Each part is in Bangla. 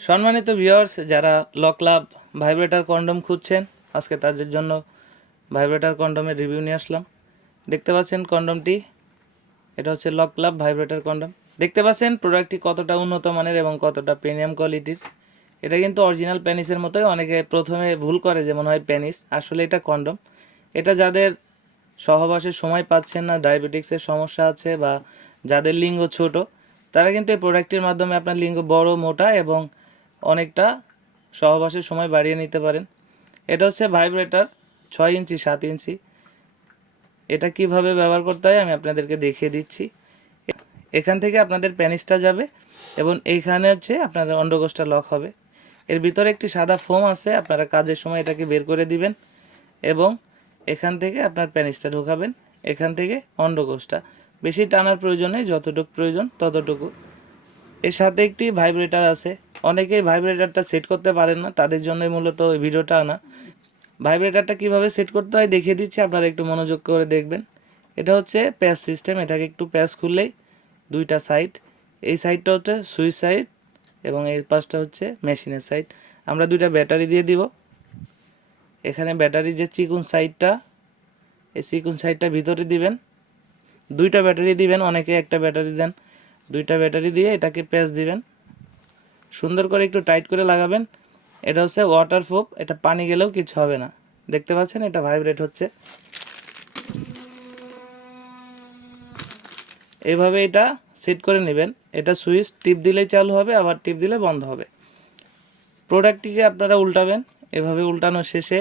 সম্মানিত ভিউয়ার্স যারা লক লাভ ভাইব্রেটার কন্ডম খুঁজছেন, আজকে তাদের জন্য ভাইব্রেটার কন্ডমের রিভিউ নিয়ে আসলাম। দেখতে পাচ্ছেন কন্ডমটি এটা হচ্ছে লক লাভ ভাইব্রেটার কন্ডম দেখতে পাচ্ছেন প্রোডাক্টটি কতটা উন্নত মানের এবং কতটা প্রিমিয়াম কোয়ালিটির এটা কিন্তু অরিজিনাল প্যানিসের মতোই, অনেকে প্রথমে ভুল করে যেমন হয় প্যানিস আসলে এটা কন্ডম এটা যাদের সহবাসের সময় পাচ্ছেন না ডায়াবেটিক্সের সমস্যা আছে বা যাদের লিঙ্গ ছোট, তারা কিন্তু এই প্রোডাক্টটির মাধ্যমে আপনার লিঙ্গ বড়, মোটা এবং অনেকটা সহবাসের সময় বাড়িয়ে নিতে পারেন। এটা হচ্ছে ভাইব্রেটার ছয় ইঞ্চি, সাত ইঞ্চি। এটা কীভাবে ব্যবহার করতে হয় আমি আপনাদেরকে দেখিয়ে দিচ্ছি। এখান থেকে আপনাদের প্যানিসটা যাবে এবং এইখানে হচ্ছে আপনাদের অন্ডকোষটা লক হবে। এর ভিতরে একটি সাদা ফোম আছে, আপনারা কাজের সময় এটাকে বের করে দিবেন এবং এখান থেকে আপনার প্যানিসটা ঢোকাবেন, এখান থেকে অন্ডকোষটা। বেশি টানার প্রয়োজন যতটুকু প্রয়োজন ততটুকু। এর সাথে একটি ভাইব্রেটার আছে অনেকেই ভাইব্রেটারটা সেট করতে পারেন না, তাদের জন্যই মূলত এই ভিডিওটা আনা। ভাইব্রেটারটা কীভাবে সেট করতে হয় দেখিয়ে দিচ্ছি, আপনারা একটু মনোযোগ করে দেখবেন। এটা হচ্ছে প্যাচ সিস্টেম এটাকে একটু প্যাচ খুললেই দুইটা সাইড এই সাইডটা হচ্ছে সুইচ সাইড এবং এই পাশটা হচ্ছে মেশিনের সাইড আমরা দুইটা ব্যাটারি দিয়ে দিব। এখানে ব্যাটারি যে চিকুন সাইডটা এই চিকুন সাইডটা ভিতরে দিবেন। দুইটা ব্যাটারি দিবেন, অনেকে একটা ব্যাটারি দেন। দুইটা ব্যাটারি দিয়ে এটাকে প্যাচ দিবেন। সুন্দর করে একটু টাইট করে লাগাবেন। এটা হচ্ছে ওয়াটার প্রুফ এটা পানি গেলেও কিছু হবে না। দেখতে পাচ্ছেন? এটা ভাইব্রেট হচ্ছে। এইভাবে এটা সেট করে নেবেন। এটা সুইচ টিপ দিলেই চালু হবে, আবার টিপ দিলে বন্ধ হবে। প্রোডাক্টটিকে আপনারা উল্টাবেন। এভাবে উল্টানো শেষে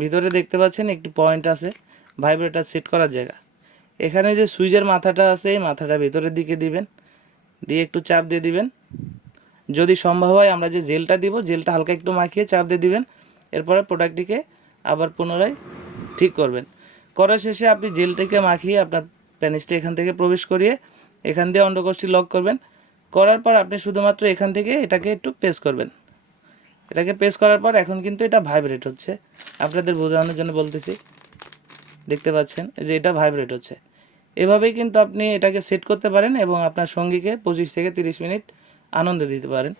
ভিতরে দেখতে পাচ্ছেন একটি পয়েন্ট আছে ভাইব্রেটার সেট করার জায়গা। এখানে যে সুইচের মাথাটা আছে, এই মাথাটা ভিতরের দিকে দিবেন। দিয়ে একটু চাপ দিয়ে দিবেন। যদি সম্ভব হয় আমরা যে জেলটা দিব, জেলটা হালকা একটু মাখিয়ে চাপ দিয়ে দিবেন। এরপরে প্রোডাক্টটিকে আবার পুনরায় ঠিক করবেন। করার শেষে আপনি জেলটিকে মাখিয়ে আপনার প্যানিসটা এখান থেকে প্রবেশ করিয়ে এখান দিয়ে অন্ডকোষটি লক করবেন। করার পর আপনি শুধুমাত্র এখান থেকে এটাকে একটু প্রেস করবেন। এটাকে প্রেস করার পর এখন কিন্তু এটা ভাইব্রেট হচ্ছে। আপনাদের বোঝানোর জন্য বলতেছি। দেখতে পাচ্ছেন? যে এটা ভাইব্রেট হচ্ছে। এভাবেই কিন্তু আপনি এটাকে সেট করতে পারেন এবং আপনার সঙ্গীকে পঁচিশ থেকে তিরিশ মিনিট আনন্দ দিতে পারেন।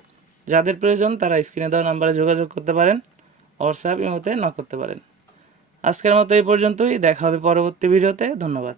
যাদের প্রয়োজন তারা স্ক্রিনে দেওয়া নাম্বারে যোগাযোগ করতে পারেন হোয়াটসঅ্যাপ ইমোতে না করতে পারেন। আজকের মতো এই পর্যন্তই, দেখা হবে পরবর্তী ভিডিওতে, ধন্যবাদ।